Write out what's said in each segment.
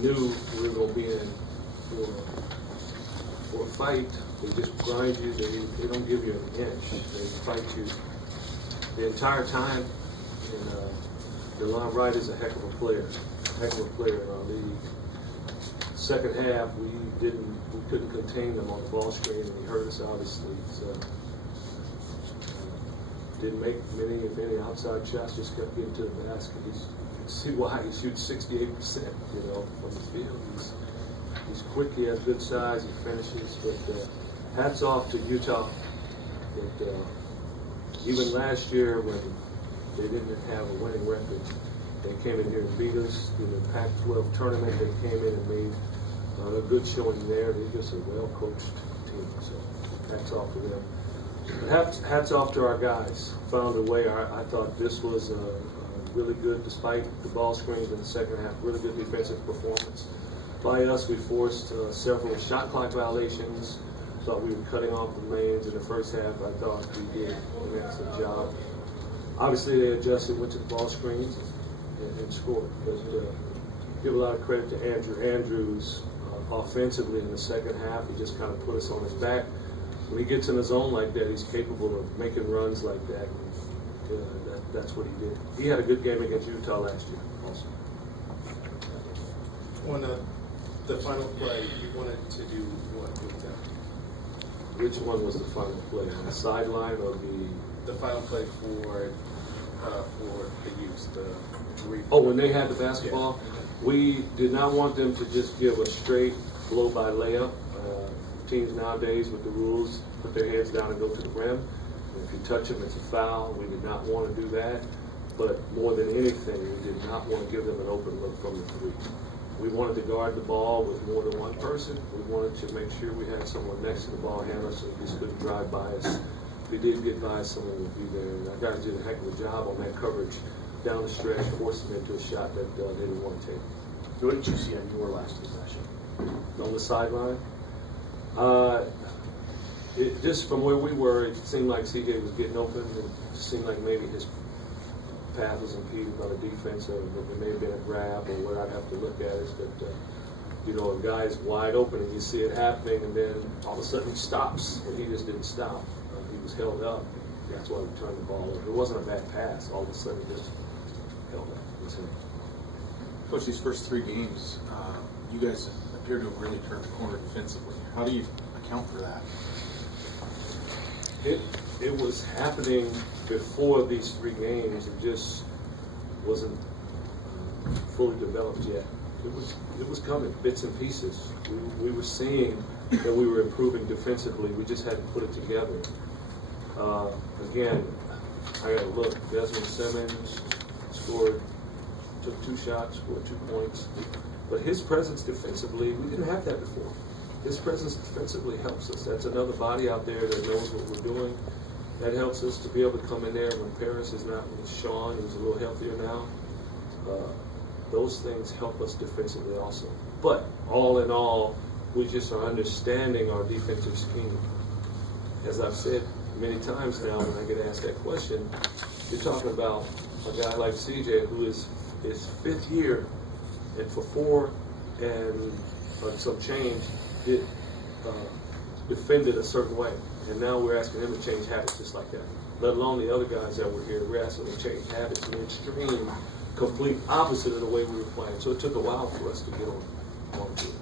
knew we were going to be in for a fight. They just grind you. They don't give you an inch. They fight you the entire time. And Delon Wright is a heck of a player. Heck of a player in our league. Second half, we couldn't contain them on the ball screen, and he hurt us obviously. So didn't make many, if any, outside shots. Just kept getting to the basket. You can see why he shoots 68%. From the field. He's quick. He has good size. He finishes. But hats off to Utah. That even last year when they didn't have a winning record, they came in here and beat us in the Pac-12 tournament. They came in and made a good showing there. They're just a well-coached team. So hats off to them. Hats off to our guys. Found a way. I thought this was really good, despite the ball screens in the second half. Really good defensive performance by us. We forced several shot clock violations. Thought we were cutting off the lanes in the first half. I thought we did an excellent job. Obviously, they adjusted, went to the ball screens, and scored. But give a lot of credit to Andrew. Andrews offensively in the second half, he just kind of put us on his back. When he gets in a zone like that, he's capable of making runs like that. That's what he did. He had a good game against Utah last year also. On the final play, you wanted to do what with them? Which one was the final play? On the sideline or the final play for the use, the replay? Oh, when they had the basketball? Yeah. We did not want them to just give a straight blow-by layup. Teams nowadays with the rules put their heads down and go to the rim. And if you touch them, it's a foul. We did not want to do that. But more than anything, we did not want to give them an open look from the three. We wanted to guard the ball with more than one person. We wanted to make sure we had someone next to the ball handler so he couldn't drive by us. If we did get by, someone would be there. And our guys did a heck of a job on that coverage down the stretch, forcing them into a shot that they didn't want to take. What did you see on your last possession? On the sideline? Just from where we were, it seemed like CJ was getting open. It seemed like maybe his path was impeded by the defense, or it may have been a grab, or what I'd have to look at is that, a guy's wide open and you see it happening, and then all of a sudden he stops, and he just didn't stop. He was held up. That's why we turned the ball over. It wasn't a bad pass. All of a sudden he just held up. That's it. Coach, these first three games, you guys appear to have really turned the corner defensively. How do you account for that? It was happening before these three games. It just wasn't fully developed yet. It was coming, bits and pieces. We were seeing that we were improving defensively. We just hadn't put it together. Again, I got to look. Desmond Simmons took 2 shots, scored 2 points. But his presence defensively, we didn't have that before. His presence defensively helps us. That's another body out there that knows what we're doing. That helps us to be able to come in there when Paris is not with Sean, who's a little healthier now. Those things help us defensively also. But all in all, we just are understanding our defensive scheme. As I've said many times now when I get asked that question, you're talking about a guy like CJ who is his 5th year, and for 4 and some change, defended a certain way. And now we're asking him to change habits just like that. Let alone the other guys that were here, we're asking them to change habits in the extreme, complete opposite of the way we were playing. So it took a while for us to get on to it.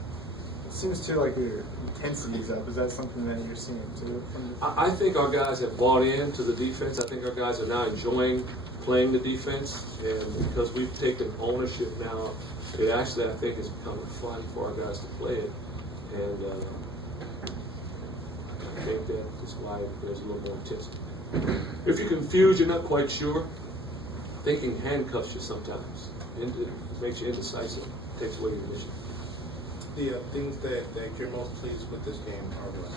It seems too like your intensity's up. Is that something that you're seeing too? I think our guys have bought into the defense. I think our guys are now enjoying playing the defense, and because we've taken ownership now, it actually, I think, is becoming fun for our guys to play it. And I think that is why there's a little more intensity. If you're confused, you're not quite sure, thinking handcuffs you sometimes. It makes you indecisive, takes away your mission. The things that you're most pleased with this game are what?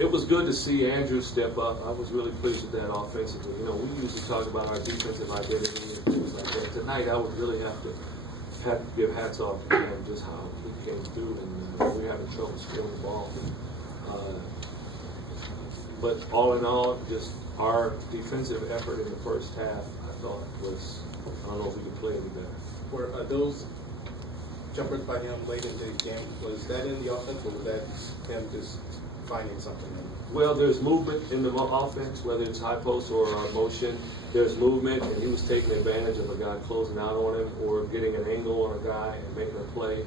It was good to see Andrew step up. I was really pleased with that offensively. We usually talk about our defensive identity and things like that. Tonight, I would really have to give hats off to him, just how he came through, and we're having trouble scoring the ball. But all in all, just our defensive effort in the first half, I thought was, I don't know if we could play any better. Were those jumpers by him late in the game, was that in the offense, or was that him just finding something? Well, there's movement in the offense, whether it's high post or motion. There's movement, and he was taking advantage of a guy closing out on him or getting an angle on a guy and making a play.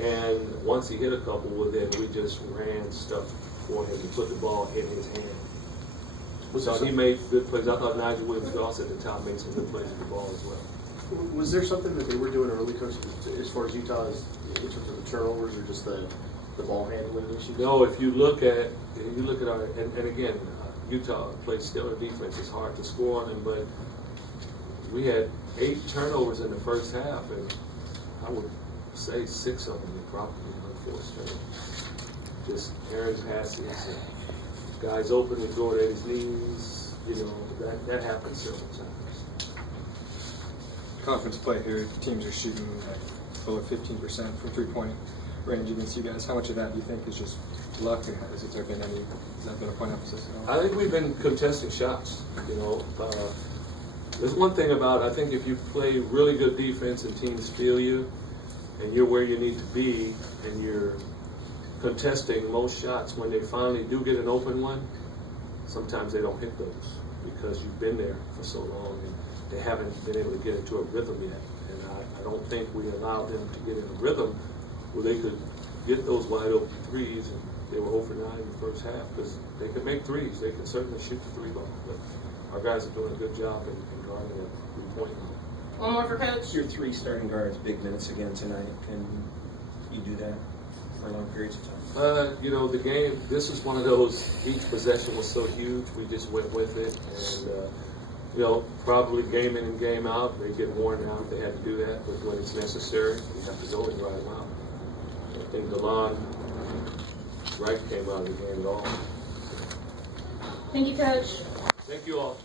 And once he hit a couple with it, we just ran stuff for him. He put the ball in his hand. So he made good plays. I thought Nigel Williams-Goss at the top made some good plays with the ball as well. Was there something that they were doing early, Coach, as far as Utah, in terms of the turnovers or just the ball handling issues? No, if you look at our and again, Utah plays stellar defense. It's hard to score on them, but we had 8 turnovers in the first half, and I would say 6 of them were probably unforced turnovers. Just errant passes, and guys open and throwing at his knees. You know, that happens several times. Conference play here, teams are shooting like below 15% from 3-point range against you guys. How much of that do you think is just luck? Has that been a point of emphasis at all? I think we've been contesting shots. You know, there's one thing about, I think if you play really good defense and teams feel you, and you're where you need to be, and you're contesting most shots, when they finally do get an open one, sometimes they don't hit those because you've been there for so long and they haven't been able to get into a rhythm yet. And I don't think we allowed them to get in a rhythm where they could get those wide open threes, and they were 0 for 9 in the first half because they could make threes. They can certainly shoot the 3 ball, but our guys are doing a good job in guarding that 3-point line. One more for Coach. Your 3 starting guards, big minutes again tonight. Can you do that for long periods of time? You know, the game, this is one of those, each possession was so huge, we just went with it. And, you know, probably game in and game out, they get worn out if they had to do that, but when it's necessary, we have to go and ride them out. I think Delon, Wright came out of the game at all. Thank you, Coach. Thank you all.